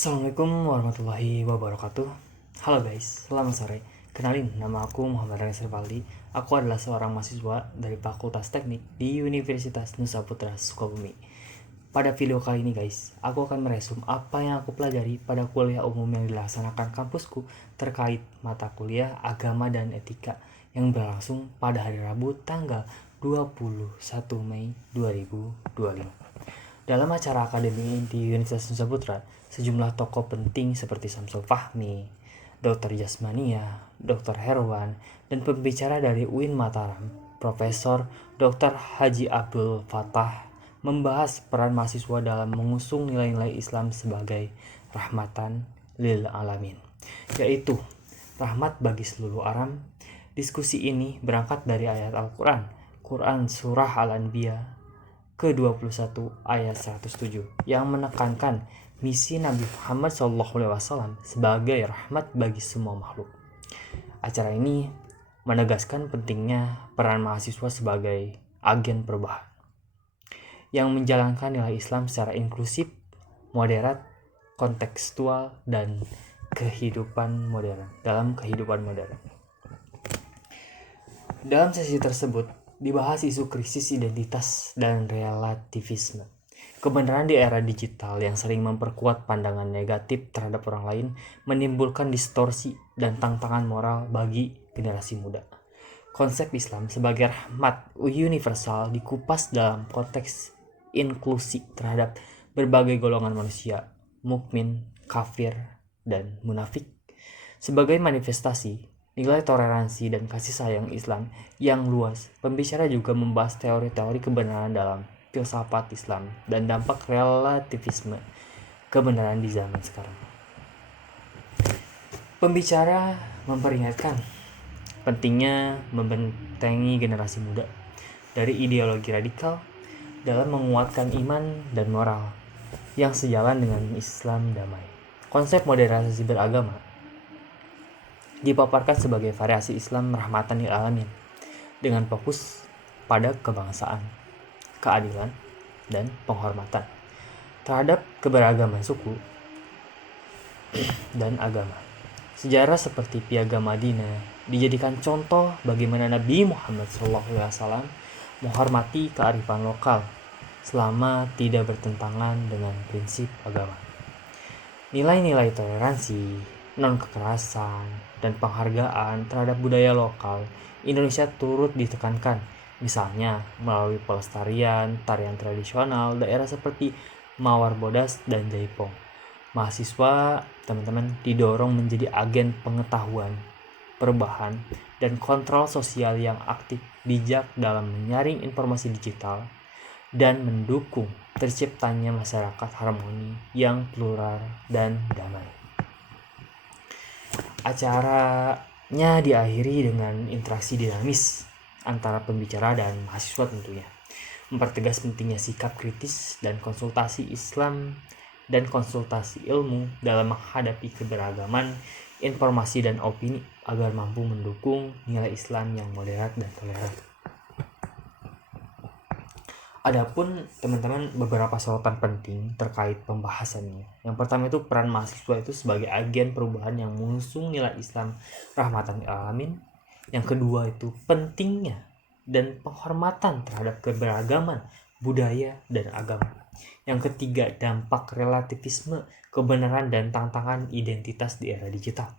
Assalamualaikum warahmatullahi wabarakatuh. Halo guys, selamat sore. Kenalin, nama aku Muhammad Reza Rivaldi. Aku adalah seorang mahasiswa dari Fakultas Teknik di Universitas Nusa Putra Sukabumi. Pada video kali ini guys, aku akan meresum apa yang aku pelajari pada kuliah umum yang dilaksanakan kampusku terkait mata kuliah agama dan etika yang berlangsung pada hari Rabu tanggal 21 Mei 2025. Dalam acara akademi di Universitas Nusa Putra, sejumlah tokoh penting seperti Samsul Fahmi, Dr. Jasmania, Dr. Herwan, dan pembicara dari UIN Mataram, Profesor Dr. Haji Abdul Fattah, membahas peran mahasiswa dalam mengusung nilai-nilai Islam sebagai rahmatan lil alamin, yaitu rahmat bagi seluruh alam. Diskusi ini berangkat dari ayat Al-Quran, Quran Surah Al-Anbiya ke-21 ayat 107 yang menekankan misi Nabi Muhammad SAW sebagai rahmat bagi semua makhluk. Acara ini menegaskan pentingnya peran mahasiswa sebagai agen perubahan yang menjalankan nilai Islam secara inklusif, moderat, kontekstual, dan dalam kehidupan modern. Dalam sesi tersebut, dibahas isu krisis identitas dan relativisme. Kebenaran di era digital yang sering memperkuat pandangan negatif terhadap orang lain menimbulkan distorsi dan tantangan moral bagi generasi muda. Konsep Islam sebagai rahmat universal dikupas dalam konteks inklusi terhadap berbagai golongan manusia, mukmin, kafir, dan munafik. Sebagai manifestasi nilai toleransi dan kasih sayang Islam yang luas, pembicara juga membahas teori-teori kebenaran dalam filsafat Islam dan dampak relativisme kebenaran di zaman sekarang. Pembicara memperingatkan pentingnya membentengi generasi muda dari ideologi radikal dalam menguatkan iman dan moral yang sejalan dengan Islam damai. Konsep moderasi beragama dipaparkan sebagai variasi Islam rahmatan lil alamin dengan fokus pada kebangsaan, keadilan, dan penghormatan terhadap keberagaman suku dan agama. Sejarah seperti Piagam Madinah dijadikan contoh bagaimana Nabi Muhammad SAW menghormati kearifan lokal selama tidak bertentangan dengan prinsip agama. Nilai-nilai toleransi, non-kekerasan, dan penghargaan terhadap budaya lokal Indonesia turut ditekankan, misalnya melalui pelestarian tarian tradisional daerah seperti Mawar Bodas dan Jaipong. Mahasiswa, teman-teman, didorong menjadi agen pengetahuan, perubahan, dan kontrol sosial yang aktif, bijak dalam menyaring informasi digital, dan mendukung terciptanya masyarakat harmoni yang plural dan damai. Acaranya diakhiri dengan interaksi dinamis antara pembicara dan mahasiswa tentunya, mempertegas pentingnya sikap kritis dan konsultasi Islam dan konsultasi ilmu dalam menghadapi keberagaman informasi dan opini agar mampu mendukung nilai Islam yang moderat dan toleran. Adapun teman-teman beberapa sorotan penting terkait pembahasannya. Yang pertama itu peran mahasiswa itu sebagai agen perubahan yang mengusung nilai Islam rahmatan lil alamin. Yang kedua itu pentingnya dan penghormatan terhadap keberagaman budaya dan agama. Yang ketiga, dampak relativisme, kebenaran dan tantangan identitas di era digital.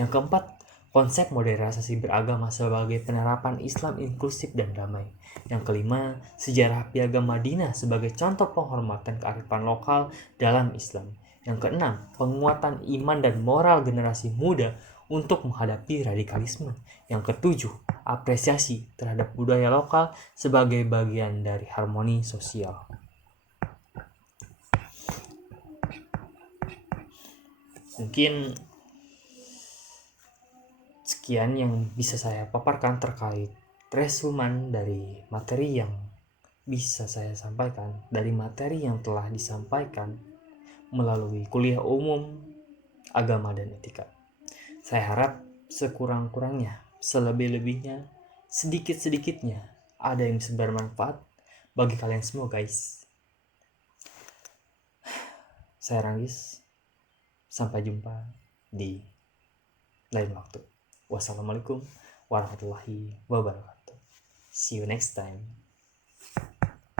Yang keempat, konsep modernisasi beragama sebagai penerapan Islam inklusif dan damai. Yang kelima, sejarah Piagam Madinah sebagai contoh penghormatan kearifan lokal dalam Islam. Yang keenam, penguatan iman dan moral generasi muda untuk menghadapi radikalisme. Yang ketujuh, apresiasi terhadap budaya lokal sebagai bagian dari harmoni sosial. Mungkin sekian yang bisa saya paparkan terkait resuman dari materi yang bisa saya sampaikan, dari materi yang telah disampaikan melalui kuliah umum agama dan etika. Saya harap sekurang-kurangnya, selebih-lebihnya, sedikit-sedikitnya ada yang bisa bermanfaat bagi kalian semua guys. Saya Ranggis. Sampai jumpa di lain waktu. Wassalamualaikum warahmatullahi wabarakatuh. See you next time.